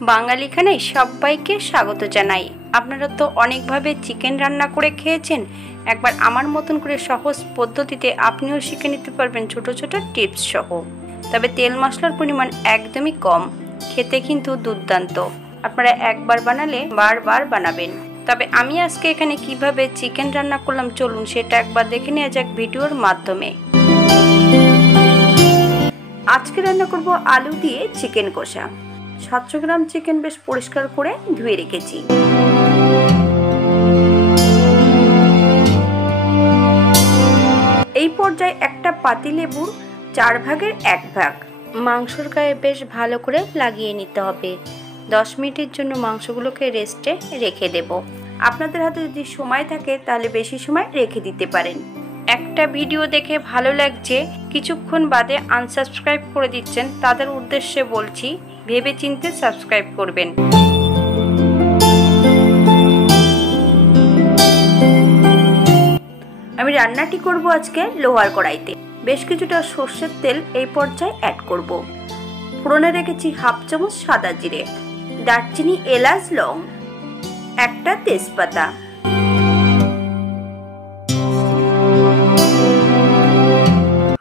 বাঙালি খানায় সবাইকে স্বাগত জানাই। আপনারা তো অনেকভাবে চিকেন রান্না করে খেয়েছেন, একবার আমার মতন করে সহজ পদ্ধতিতে আপনিও শিখে নিতে পারবেন ছোট ছোট টিপস সহ। তবে তেল মশলার পরিমাণ একদমই কম, খেতে কিন্তু দুর্দান্ত। আপনারা একবার বানালে বারবার বানাবেন। তবে আমি আজকে এখানে কিভাবে চিকেন রান্না করলাম চলুন সেটা একবার দেখে নেওয়া যাক ভিডিওর মাধ্যমে। আজকে রান্না করব আলু দিয়ে চিকেন কষা। 700 গ্রাম চিকেন বেশ পরিষ্কার করে ধুয়ে রেখেছি। এই পর্যায়ে একটা পাতিলেবুর 4 ভাগের 1 ভাগ মাংসর গায়ে বেশ ভালো করে লাগিয়ে নিতে হবে। 10 মিনিটের জন্য মাংসগুলোকে রেস্টে রেখে দেব। আপনাদের হাতে যদি সময় থাকে তাহলে বেশি সময় রেখে দিতে পারেন। একটা ভিডিও দেখে ভালো লাগছে, কিছুক্ষণ বাদে আনসাবস্ক্রাইব করে দিচ্ছেন, তাদের উদ্দেশ্যে বলছি ভেবেচিন্তে সাবস্ক্রাইব করবেন। আমি রান্নাটি করব আজকে লোহার কড়াইতে। বেশ কিছুটা সর্ষের তেল এই পর্যায়ে অ্যাড করব। ফোড়নে রেখেছি হাফ চামচ সাদা জিরে, দারচিনি, এলাচ, লং, একটা তেজপাতা।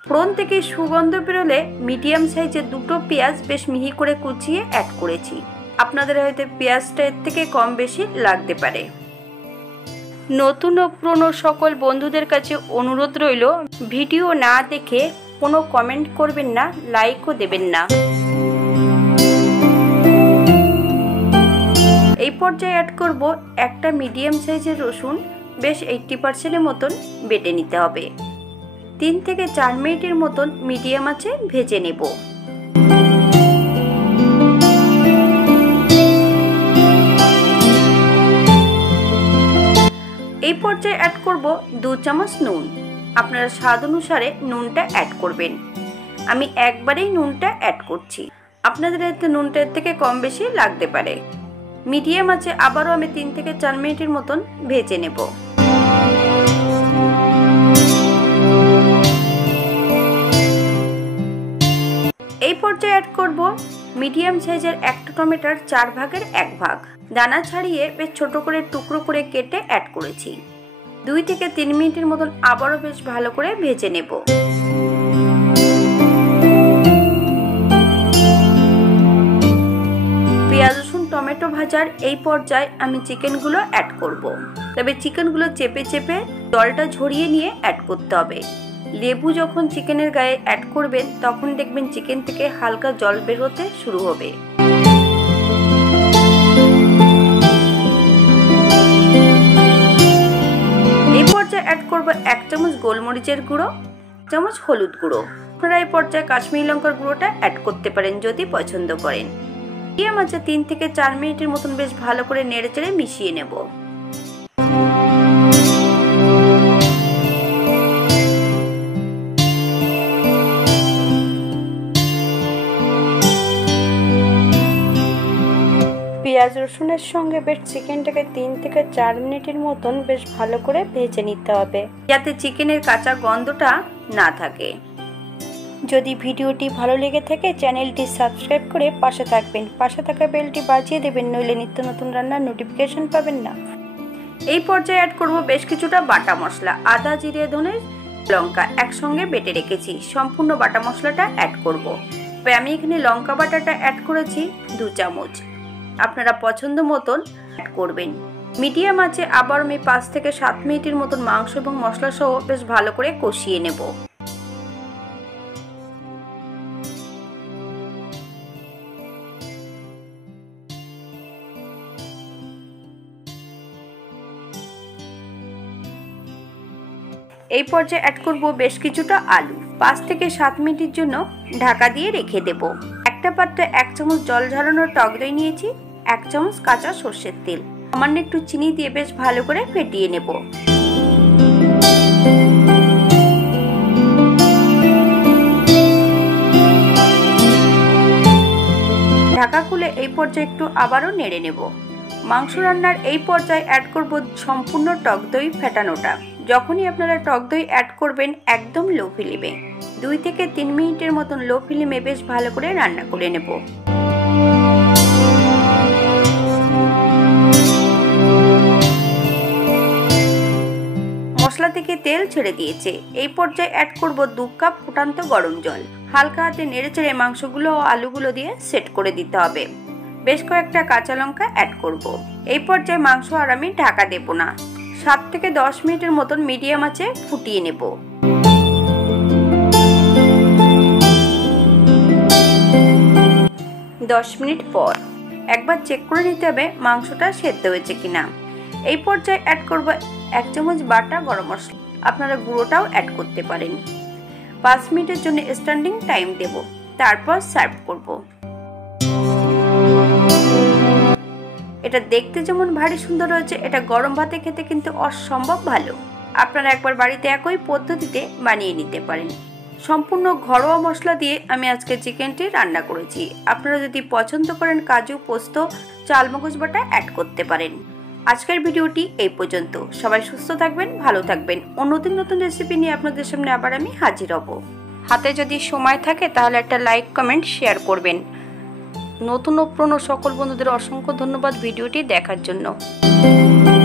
ফোড়ন থেকে সুগন্ধ বেরোলে মিডিয়াম সাইজের 2টো পেঁয়াজ বেশ মিহি করে কুচিয়ে অ্যাড করেছি। আপনাদের হয়তো পেঁয়াজটা এর থেকে কম বেশি লাগতে পারে। নতুন ও পুরনো সকল বন্ধুদের কাছে অনুরোধ রইল, ভিডিও না দেখে কোনো কমেন্ট করবেন না, লাইকও দেবেন না। এই পর্যায়ে অ্যাড করব একটা মিডিয়াম সাইজের রসুন, বেশ 80% মতন বেটে নিতে হবে। 3 থেকে 4 মিনিটের মতন মিডিয়াম আঁচে ভেজে নেব। এই পর্যায়ে অ্যাড করব 2 চামচ নুন। আপনারা স্বাদ অনুসারে নুনটা অ্যাড করবেন। আমি একবারেই নুনটা অ্যাড করছি, আপনাদের এতে নুনটা এর থেকে কম বেশি লাগতে পারে। মিডিয়াম আঁচে আবারও আমি 3 থেকে 4 মিনিটের মতন ভেজে নেব। এই পর্যায়ে অ্যাড করব মিডিয়াম সাইজের একটা টমেটোর 4 ভাগের 1 ভাগ দানা ছাড়িয়ে বেশ ছোট করে টুকরো করে কেটে অ্যাড করেছি। 2 থেকে 3 মিনিটের মতন আবারও বেশ ভালো করে ভেজে নেব। পেঁয়াজ, রসুন, টমেটো ভাজার এই পর্যায়ে আমি চিকেনগুলো অ্যাড করব। তবে চিকেনগুলো চেপে চেপে জলটা ঝরিয়ে নিয়ে অ্যাড করতে হবে। লেবু যখন চিকেনের গায়ে অ্যাড করবেন তখন দেখবেন চিকেন থেকে হালকা জল বের হতে শুরু হবে। এই পর্যায়ে অ্যাড করব 1 চামচ গোলমরিচের গুঁড়ো, 1 চামচ হলুদ গুঁড়ো। আপনারা এই পর্যায়ে কাশ্মীরি লঙ্কার গুঁড়োটা অ্যাড করতে পারেন যদি পছন্দ করেন। মিডিয়াম আঁচে 3 থেকে 4 মিনিটের মতন বেশ ভালো করে নেড়েচেড়ে মিশিয়ে নেব। পেঁয়াজ রসুনের সঙ্গে বেশ চিকেনটাকে 3 থেকে 4 মিনিটের মতন বেশ ভালো করে ভেজে নিতে হবে, যাতে চিকেনের কাঁচা গন্ধটা না থাকে। যদি ভিডিওটি ভালো লেগে থাকে চ্যানেলটি সাবস্ক্রাইব করে পাশে থাকবেন, পাশে থাকা বেলটি বাজিয়ে দেবেন, নইলে নিত্য নতুন রান্নার নোটিফিকেশন পাবেন না। এই পর্যায়ে অ্যাড করব বেশ কিছুটা বাটা মশলা। আদা, জিরে, ধনে, লঙ্কা একসঙ্গে বেটে রেখেছি। সম্পূর্ণ বাটা মশলাটা অ্যাড করব। তবে আমি এখানে লঙ্কা বাটাটা অ্যাড করেছি 2 চামচ। আপনারা পছন্দ মতন অ্যাড করবেন। মিডিয়াম আঁচে আবার আমি 5 থেকে 7 মিনিটের মতন মাংস এবং মশলা সহ বেশ ভালো করে কষিয়ে নেব। এই পর্যায়ে অ্যাড করব বেশ কিছুটা আলু। 5 থেকে 7 মিনিটের জন্য ঢাকা দিয়ে রেখে দেব। একটা পাত্রে 1 চামচ জল ঝরানোর টক দই নিয়েছি, 1 চামচ কাঁচা সর্ষের তেল, সামান্য একটু চিনি দিয়ে বেশ ভালো করে ফেটিয়ে নেব। ঢাকা খুলে এই পর্যায়ে একটু আবারও নেড়ে নেব। মাংস রান্নার এই পর্যায়ে অ্যাড করব সম্পূর্ণ টক দই ফেটানোটা। যখনই আপনারা টক দই অ্যাড করবেন একদম লো ফ্লেমে 2 থেকে 3 মিনিটের মতন লো ফ্লেমে বেশ ভালো করে রান্না করে নেব। তেল ছেড়ে দিয়েছে। এই পর্যায়ে অ্যাড করব 2 কাপ ফুটান্ত গরম জল। হালকা হাতে নেড়েচেড়ে মাংসগুলো ও আলুগুলো দিয়ে সেট করে দিতে হবে। বেশ কয়েকটা কাঁচা লঙ্কা অ্যাড করব। এই পর্যায়ে মাংস আর আমি ঢাকা দেব না, 7 থেকে 10 মিনিটের মতন মিডিয়াম আঁচে ফুটিয়ে নেব। 10 মিনিট পর একবার চেক করে নিতে হবে মাংসটা সেদ্ধ হয়েছে কিনা। এই পর্যায়ে অ্যাড করব 1 চামচ বাটা গরম মশলা। আপনারা গুঁড়োটাও অ্যাড করতে পারেন। 5 মিনিটের জন্য স্ট্যান্ডিং টাইম দেব, তারপর সার্ভ করব। এটা দেখতে যেমন ভারী সুন্দর হয়েছে, এটা গরম ভাতে খেতে কিন্তু অসম্ভব ভালো। আপনারা একবার বাড়িতে একই পদ্ধতিতে বানিয়ে নিতে পারেন। সম্পূর্ণ ঘরোয়া মশলা দিয়ে আমি আজকে চিকেনটি রান্না করেছি। আপনারা যদি পছন্দ করেন কাজু, পোস্ত, চালমগজ বাটা অ্যাড করতে পারেন। আজকের ভিডিওটি এই পর্যন্ত। সবাই সুস্থ থাকবেন, ভালো থাকবেন। নতুন নতুন রেসিপি নিয়ে আপনাদের সামনে আবার আমি হাজির হব। হাতে যদি সময় থাকে তাহলে একটা লাইক, কমেন্ট, শেয়ার করবেন। নতুন ও পুরনো সকল বন্ধুদের অসংখ্য ধন্যবাদ ভিডিওটি দেখার জন্য।